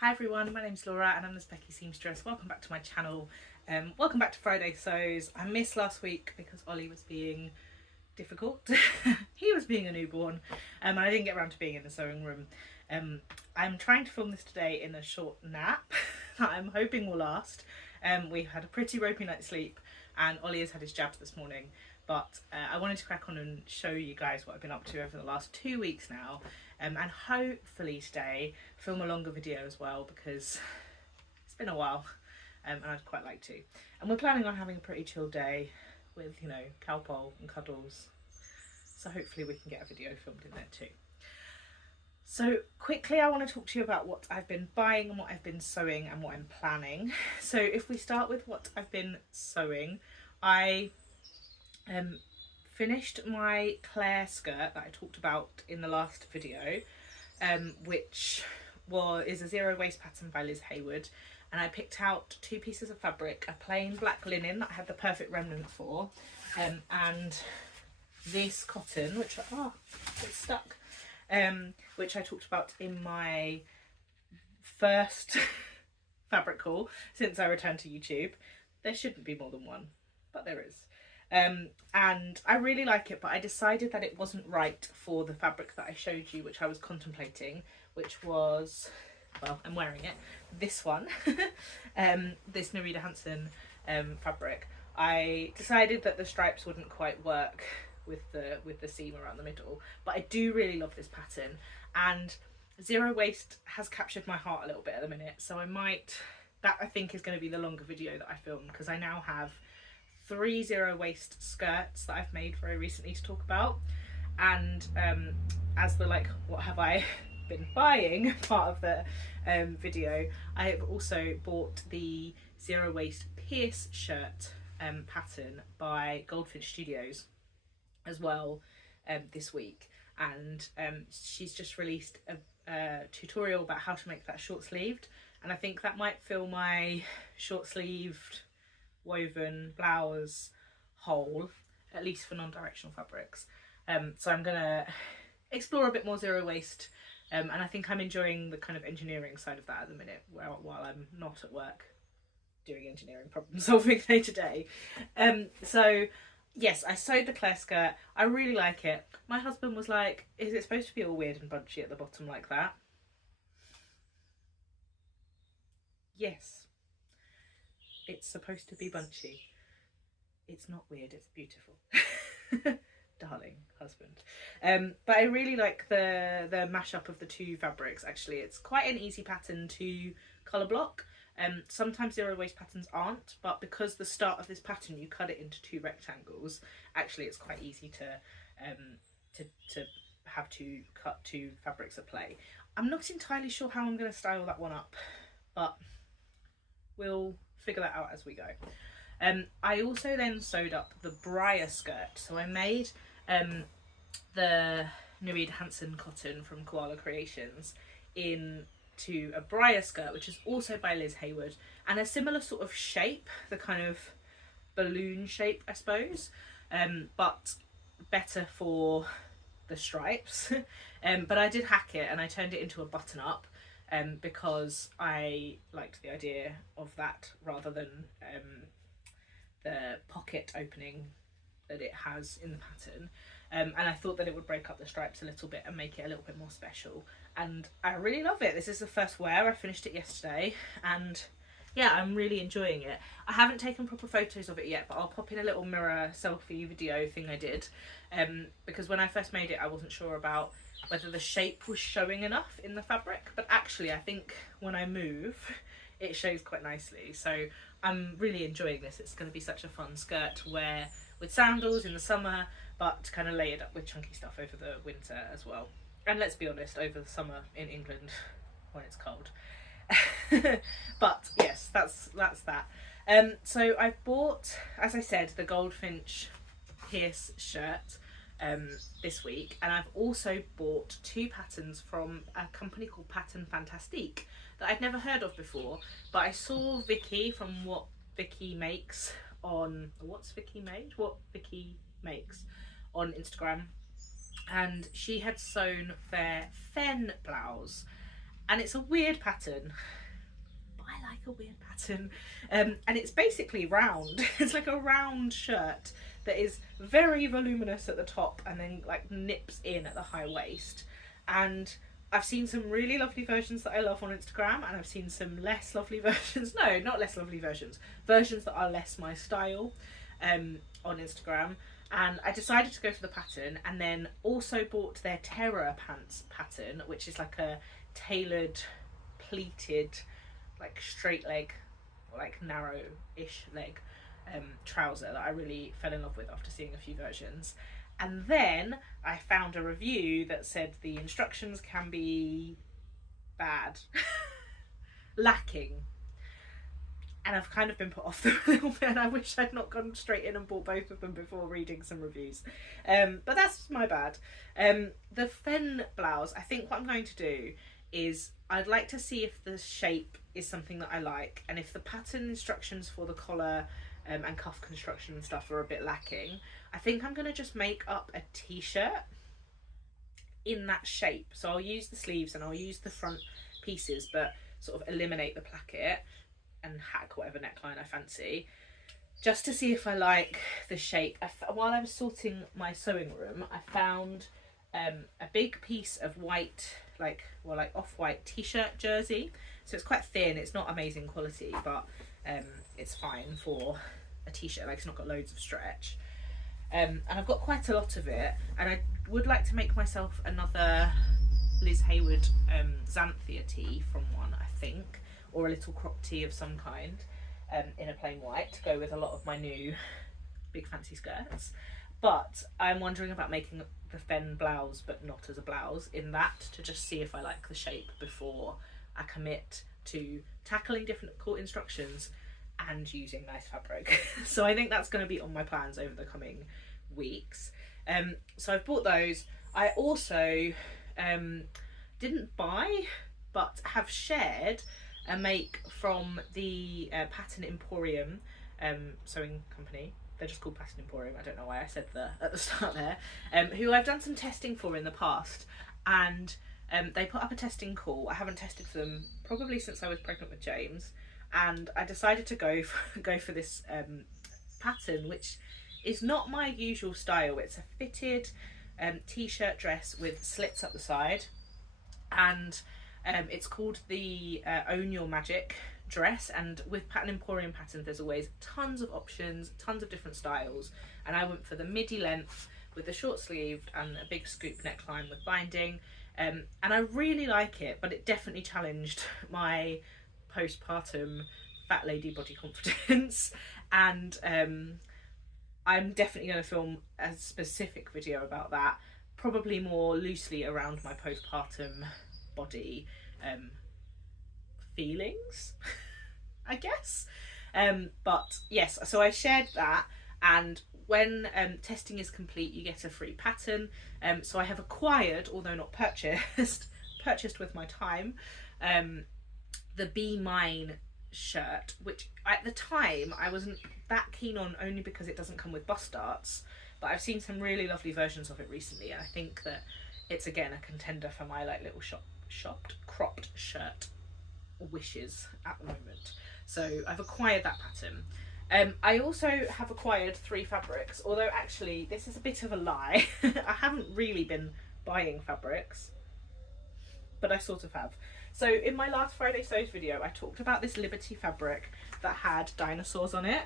Hi everyone, my name's Laura and I'm the Specky Seamstress. Welcome back to my channel. Welcome back to Friday Sews. I missed last week because Ollie was being difficult. He was being a newborn and I didn't get around to being in the sewing room. I'm trying to film this today in a short nap that I'm hoping will last. We've had a pretty ropey night's sleep and Ollie has had his jabs this morning. But I wanted to crack on and show you guys what I've been up to over the last 2 weeks now. And hopefully today film a longer video as well because it's been a while and I'd quite like to. And we're planning on having a pretty chill day with, you know, cowpole and cuddles. So hopefully we can get a video filmed in there too. So quickly I want to talk to you about what I've been buying and what I've been sewing and what I'm planning. So if we start with what I've been sewing, I finished my Claire skirt that I talked about in the last video, which is a zero waist pattern by Liz Hayward, and I picked out 2 pieces of fabric, a plain black linen that I had the perfect remnant for, and this cotton, which it's stuck, which I talked about in my first fabric haul since I returned to YouTube. There shouldn't be more than one, but there is. And I really like it, but I decided that it wasn't right for the fabric that I showed you, which I was contemplating, which was, well, I'm wearing it, this one, this Nerida Hansen fabric. I decided that the stripes wouldn't quite work with the seam around the middle, but I do really love this pattern, and zero waist has captured my heart a little bit at the minute, so that I think is going to be the longer video that I film, because I now have 3 zero waist skirts that I've made very recently to talk about, and as the what have I been buying part of the video, I have also bought the zero waist Pierce shirt pattern by Goldfinch Studios as well this week, and she's just released a tutorial about how to make that short sleeved, and I think that might fill my short sleeved woven blouse hole, at least for non-directional fabrics. So I'm gonna explore a bit more zero waist, and I think I'm enjoying the kind of engineering side of that at the minute while I'm not at work doing engineering problem solving day to day. So yes, I sewed the Claire skirt. I really like it. My husband was like, is it supposed to be all weird and bunchy at the bottom like that? Yes, it's supposed to be bunchy. It's not weird, it's beautiful. Darling husband. But I really like the mashup of the 2 fabrics. Actually, it's quite an easy pattern to colour block. Sometimes zero waist patterns aren't, but because the start of this pattern you cut it into 2 rectangles, actually it's quite easy to have to cut 2 fabrics at play. I'm not entirely sure how I'm going to style that one up, but we'll figure that out as we go. I also then sewed up the Briar skirt. So I made the Nerida Hansen cotton from Koala Creations into a Briar skirt, which is also by Liz Hayward, and a similar sort of shape, the kind of balloon shape, I suppose, but better for the stripes. But I did hack it and I turned it into a button up, because I liked the idea of that rather than the pocket opening that it has in the pattern, and I thought that it would break up the stripes a little bit and make it a little bit more special, and I really love it. This is the first wear. I finished it yesterday and yeah, I'm really enjoying it. I haven't taken proper photos of it yet, but I'll pop in a little mirror selfie video thing I did, because when I first made it I wasn't sure about whether the shape was showing enough in the fabric, but actually I think when I move it shows quite nicely. So I'm really enjoying this. It's going to be such a fun skirt to wear with sandals in the summer, but to kind of lay it up with chunky stuff over the winter as well. And let's be honest, over the summer in England when it's cold. But yes, that's that. So I've bought, as I said, the Goldfinch Pierce shirt this week, and I've also bought 2 patterns from a company called Pattern Fantastique that I'd never heard of before, but I saw Vicky from What Vicky Makes on Instagram, and she had sewn their Fen Blouse, and it's a weird pattern. I like a weird pattern, and it's basically round. It's like a round shirt that is very voluminous at the top and then like nips in at the high waist. And I've seen some really lovely versions that I love on Instagram, and I've seen some less lovely versions, no, not less lovely versions that are less my style on Instagram. And I decided to go for the pattern, and then also bought their Terror pants pattern, which is like a tailored pleated like straight leg, or like narrow-ish leg trouser that I really fell in love with after seeing a few versions. And then I found a review that said the instructions can be bad, lacking, and I've kind of been put off them a little bit, and I wish I'd not gone straight in and bought both of them before reading some reviews, but that's my bad. The Fen Blouse, I think what I'm going to do is I'd like to see if the shape is something that I like, and if the pattern instructions for the collar and cuff construction and stuff are a bit lacking, I think I'm going to just make up a t-shirt in that shape. So I'll use the sleeves and I'll use the front pieces, but sort of eliminate the placket and hack whatever neckline I fancy, just to see if I like the shape. While I was sorting my sewing room, I found a big piece of white, like off-white t-shirt jersey. So it's quite thin, it's not amazing quality, but it's fine for a t-shirt, like it's not got loads of stretch. And I've got quite a lot of it, and I would like to make myself another Liz Hayward Xanthia tee from one, I think, or a little crop tee of some kind in a plain white to go with a lot of my new big fancy skirts. But I'm wondering about making the Fen blouse, but not as a blouse, in that, to just see if I like the shape before I commit to tackling difficult instructions and using nice fabric. So I think that's going to be on my plans over the coming weeks. So I've bought those. I also didn't buy, but have shared a make from the Pattern Emporium sewing company. They're just called Pattern Emporium. I don't know why I said that at the start there. Who I've done some testing for in the past, and they put up a testing call. I haven't tested for them probably since I was pregnant with James, and I decided to go for this pattern, which is not my usual style. It's a fitted t-shirt dress with slits up the side, and it's called the Own Your Magic dress. And with Pattern Emporium patterns, there's always tons of options, tons of different styles, and I went for the midi length with the short sleeved and a big scoop neckline with binding, and I really like it, but it definitely challenged my postpartum fat lady body confidence, and I'm definitely going to film a specific video about that, probably more loosely around my postpartum body feelings, I guess. But yes, so I shared that, and when testing is complete you get a free pattern. So I have acquired, although not purchased with my time, the Be Mine shirt, which at the time I wasn't that keen on, only because it doesn't come with bust darts, but I've seen some really lovely versions of it recently, and I think that it's again a contender for my like little cropped shirt wishes at the moment. So I've acquired that pattern. I also have acquired 3 fabrics, although actually this is a bit of a lie. I haven't really been buying fabrics, but I sort of have. So in my last Friday Sews video I talked about this Liberty fabric that had dinosaurs on it.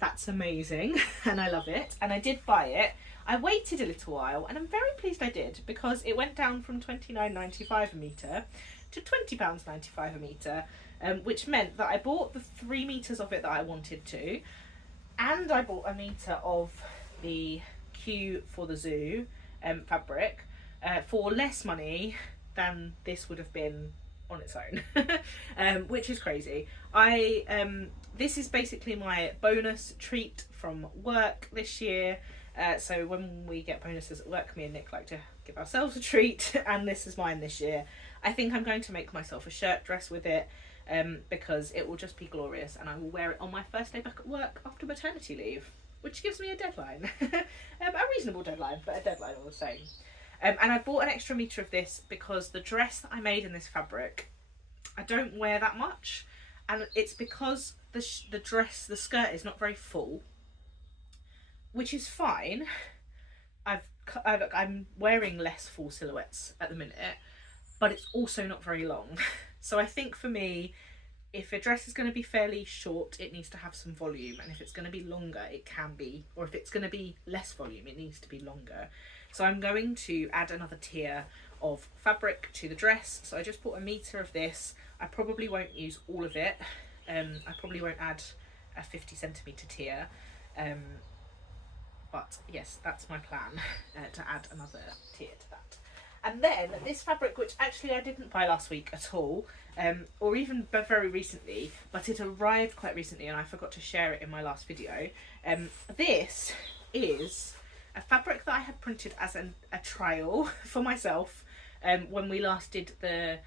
That's amazing and I love it, and I did buy it. I waited a little while, and I'm very pleased I did, because it went down from £29.95 a metre to £20.95 a metre, which meant that I bought the 3 metres of it that I wanted to, and I bought a metre of the Q for the Zoo fabric for less money than this would have been on its own, which is crazy. This is basically my bonus treat from work this year. So when we get bonuses at work, me and Nick like to give ourselves a treat, and this is mine this year. I think I'm going to make myself a shirt dress with it, because it will just be glorious, and I will wear it on my first day back at work after maternity leave, which gives me a deadline. A reasonable deadline, but a deadline all the same. And I bought an extra metre of this because the dress that I made in this fabric I don't wear that much, and it's because the skirt is not very full, which is fine. I'm wearing less full silhouettes at the minute, but it's also not very long. So I think for me, if a dress is going to be fairly short, it needs to have some volume, and if it's going to be longer, it can be, or if it's going to be less volume, it needs to be longer. So I'm going to add another tier of fabric to the dress. So I just bought 1 meter of this. I probably won't use all of it. I probably won't add a 50 centimeter tier. But yes, that's my plan, to add another tier to that. And then this fabric, which actually I didn't buy last week at all, or even very recently, but it arrived quite recently and I forgot to share it in my last video. This is a fabric that I had printed as a trial for myself when we last did the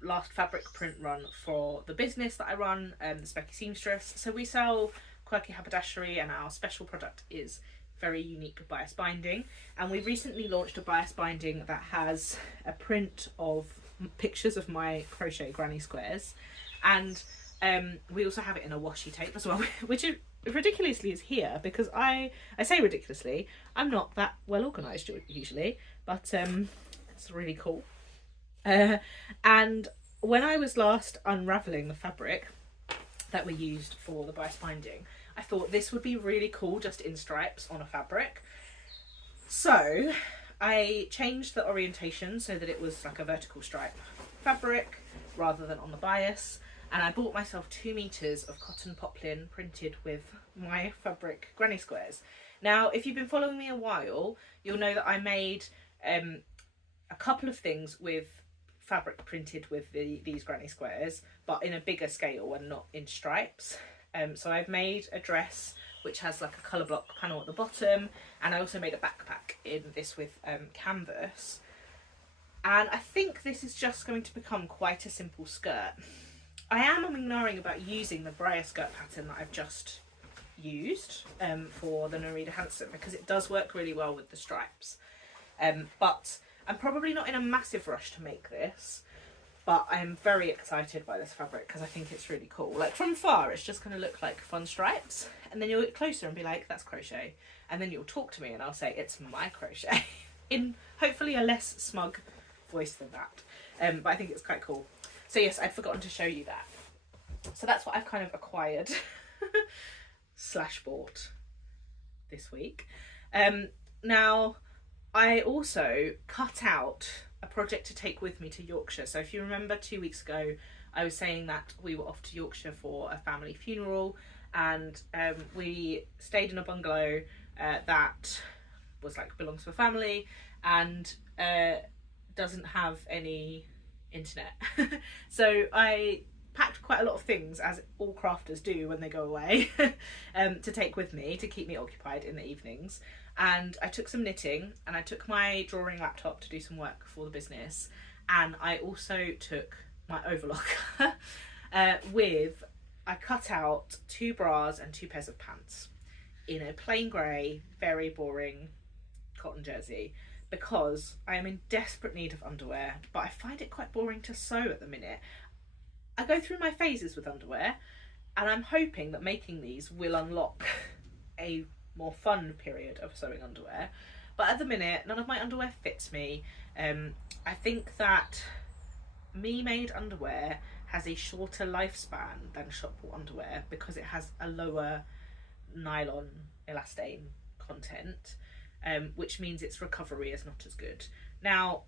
last fabric print run for the business that I run, the Specky Seamstress. So we sell quirky haberdashery, and our special product is very unique bias binding, and we recently launched a bias binding that has a print of pictures of my crochet granny squares, and we also have it in a washi tape as well, which is ridiculously is here because I say ridiculously, I'm not that well organised usually, but it's really cool. And when I was last unravelling the fabric that we used for the bias binding, I thought this would be really cool just in stripes on a fabric. So I changed the orientation so that it was like a vertical stripe fabric rather than on the bias, and I bought myself 2 meters of cotton poplin printed with my fabric granny squares. Now, if you've been following me a while, you'll know that I made a couple of things with fabric printed with these granny squares, but in a bigger scale and not in stripes. So I've made a dress which has like a colour block panel at the bottom, and I also made a backpack in this with canvas. And I think this is just going to become quite a simple skirt. I am umming about using the Briar skirt pattern that I've just used for the Nerida Hanson, because it does work really well with the stripes. But I'm probably not in a massive rush to make this. But I'm very excited by this fabric because I think it's really cool. Like from far, it's just going to look like fun stripes. And then you'll get closer and be like, that's crochet. And then you'll talk to me and I'll say, it's my crochet. In hopefully a less smug voice than that. But I think it's quite cool. So yes, I'd forgotten to show you that. So that's what I've kind of acquired / bought this week. Now, I also cut out a project to take with me to Yorkshire. So if you remember 2 weeks ago, I was saying that we were off to Yorkshire for a family funeral, and we stayed in a bungalow that was like belongs to a family and doesn't have any internet. So I packed quite a lot of things, as all crafters do when they go away, to take with me to keep me occupied in the evenings. And I took some knitting, and I took my drawing laptop to do some work for the business, and I also took my overlocker I cut out 2 bras and 2 pairs of pants in a plain grey, very boring cotton jersey, because I am in desperate need of underwear, but I find it quite boring to sew at the minute. I go through my phases with underwear, and I'm hoping that making these will unlock a more fun period of sewing underwear, but at the minute none of my underwear fits me. I think that me-made underwear has a shorter lifespan than shop-bought underwear because it has a lower nylon elastane content, which means its recovery is not as good. Now,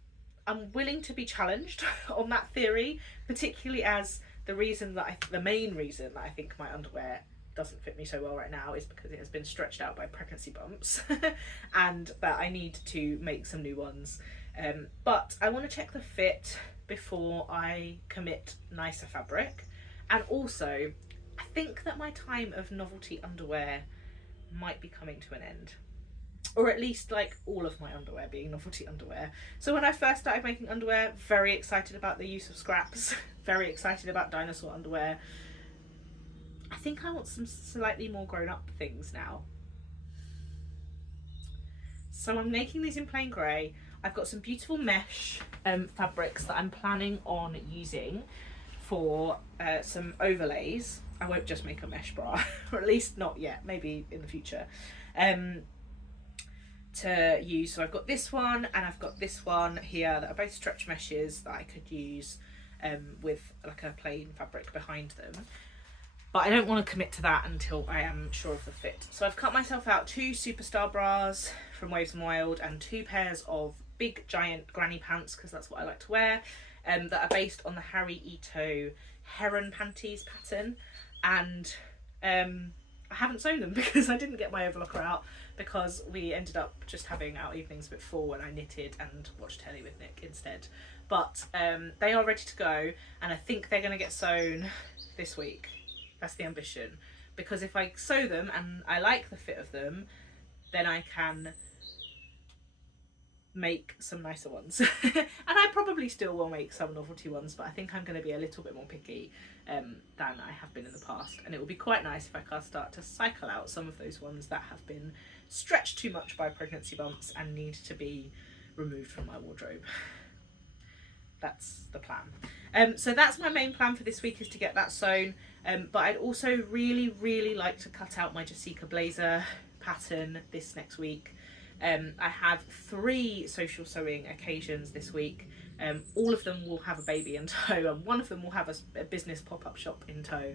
I'm willing to be challenged on that theory, particularly as the main reason that I think my underwear doesn't fit me so well right now is because it has been stretched out by pregnancy bumps and that I need to make some new ones. But I want to check the fit before I commit nicer fabric. And also, I think that my time of novelty underwear might be coming to an end. Or at least like all of my underwear being novelty underwear. So when I first started making underwear, very excited about the use of scraps, very excited about dinosaur underwear. I think I want some slightly more grown up things now. So I'm making these in plain grey. I've got some beautiful mesh fabrics that I'm planning on using. for some overlays. I won't just make a mesh bra, or at least not yet, maybe in the future, to use. So I've got this one and I've got this one here that are both stretch meshes that I could use with like a plain fabric behind them. But I don't want to commit to that until I am sure of the fit. So I've cut myself out 2 Superstar bras from Waves and Wild and 2 pairs of big giant granny pants, because that's what I like to wear, that are based on the Harry Ito Heron panties pattern. And I haven't sewn them because I didn't get my overlocker out, because we ended up just having our evenings a bit full and I knitted and watched telly with Nick instead. But they are ready to go, and I think they're going to get sewn this week. That's the ambition, because if I sew them and I like the fit of them, then I can make some nicer ones. And I probably still will make some novelty ones, but I think I'm going to be a little bit more picky than I have been in the past, and it will be quite nice if I can start to cycle out some of those ones that have been stretched too much by pregnancy bumps and need to be removed from my wardrobe. That's the plan. So that's my main plan for this week, is to get that sewn, but I'd also really like to cut out my Jessica blazer pattern this next week. I have 3 social sewing occasions this week. All of them will have a baby in tow, and one of them will have a business pop-up shop in tow.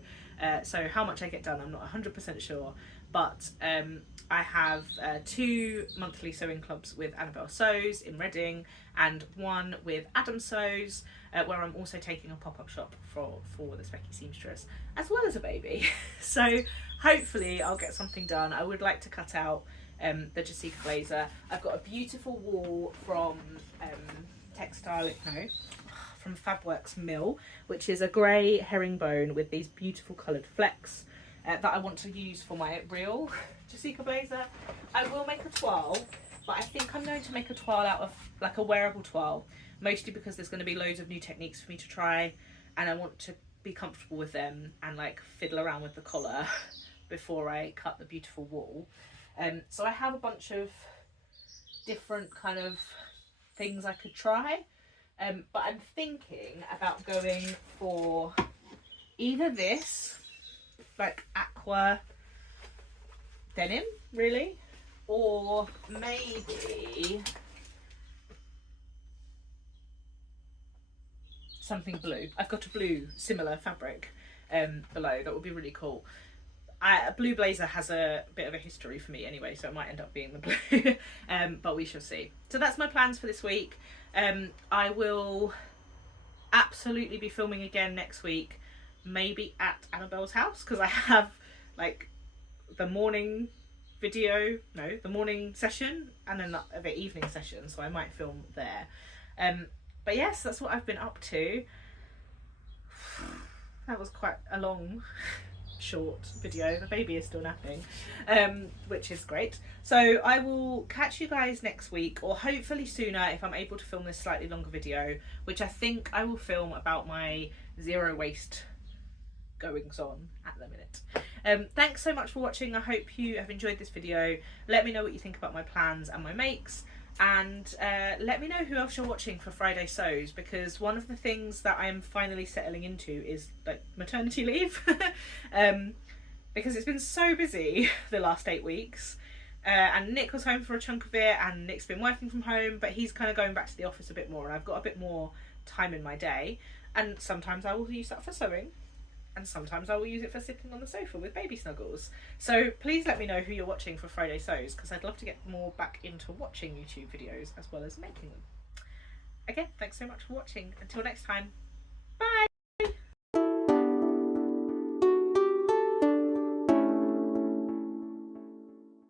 So how much I get done, I'm not 100% sure, but I have 2 monthly sewing clubs with Annabelle Sews in Reading, and 1 with Adam Sews, where I'm also taking a pop-up shop for the Specky Seamstress, as well as a baby. So hopefully I'll get something done. I would like to cut out the Jessica blazer. I've got a beautiful wool from from Fabworks Mill, which is a grey herringbone with these beautiful coloured flecks that I want to use for my real Jessica blazer. I will make a toile, but I think I'm going to make a toile out of like a wearable toile, mostly because there's going to be loads of new techniques for me to try, and I want to be comfortable with them and like fiddle around with the collar before I cut the beautiful wool. So I have a bunch of different kind of things I could try, but I'm thinking about going for either this, like aqua denim, really, or maybe something blue. I've got a blue similar fabric below that would be really cool. A blue blazer has a bit of a history for me anyway, so it might end up being the blue, but we shall see. So that's my plans for this week. I will absolutely be filming again next week, maybe at Annabelle's house, because I have like the morning the morning session and then the evening session, so I might film there. But yes, that's what I've been up to. That was quite a long short video. The baby is still napping, which is great. So I will catch you guys next week, or hopefully sooner if I'm able to film this slightly longer video, which I think I will film about my zero waste goings on at the minute. Thanks so much for watching. I hope you have enjoyed this video. Let me know what you think about my plans and my makes, and let me know who else you're watching for Friday Sews, because one of the things that I am finally settling into is like maternity leave. Because it's been so busy the last 8 weeks, and Nick was home for a chunk of it, and Nick's been working from home, but he's kind of going back to the office a bit more, and I've got a bit more time in my day, and sometimes I will use that for sewing, and sometimes I will use it for sitting on the sofa with baby snuggles. So please let me know who you're watching for Friday Sews, because I'd love to get more back into watching YouTube videos as well as making them. Again, thanks so much for watching. Until next time.